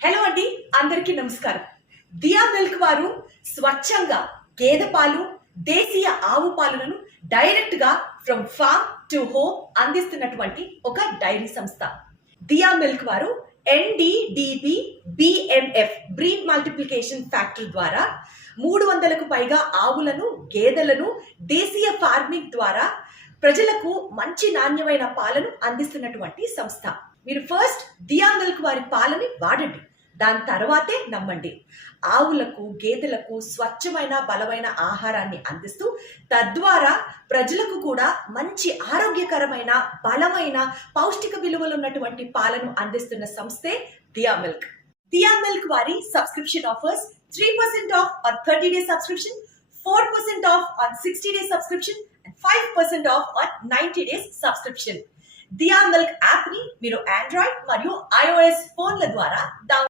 Hello అండి, అందరికీ నమస్కారం. దియా మిల్క్ వారు స్వచ్ఛంగా గేదె పాలు, దేశీయ ఆవు పాలను డైరెక్ట్ గా ఫ్రమ్ ఫార్మ్ టు హోమ్ అందిస్తున్నటువంటి ఒక డైరీ సంస్థ. దియా మిల్క్ వారు NDDB BMF breed multiplication factory ద్వారా 300కు పైగా ఆవులను, గేదెలను దేశీయ ఫార్మింగ్ ద్వారా ప్రజలకు మంచి నాణ్యమైన పాలను అందిస్తున్నటువంటి సంస్థ. మీరు ఫస్ట్ దియా మిల్క్ వారి పాలని వాడండి, దాని తర్వాతే నమ్మండి. ఆవులకు, గేదెలకు స్వచ్ఛమైన బలమైన ఆహారాన్ని అందిస్తూ తద్వారా ప్రజలకు కూడా మంచి ఆరోగ్యకరమైన బలమైన పౌష్టిక విలువలు ఉన్నటువంటి పాలను అందిస్తున్న సంస్థే దియా మిల్క్. దియా మిల్క్ వారి subscription offers 3% off on 30 days subscription, 4% off on 60 days subscription and 5% off on 90 days subscription. Diya milk app ని మీరు ఆండ్రాయిడ్ మరియు iOS ఫోన్ల ద్వారా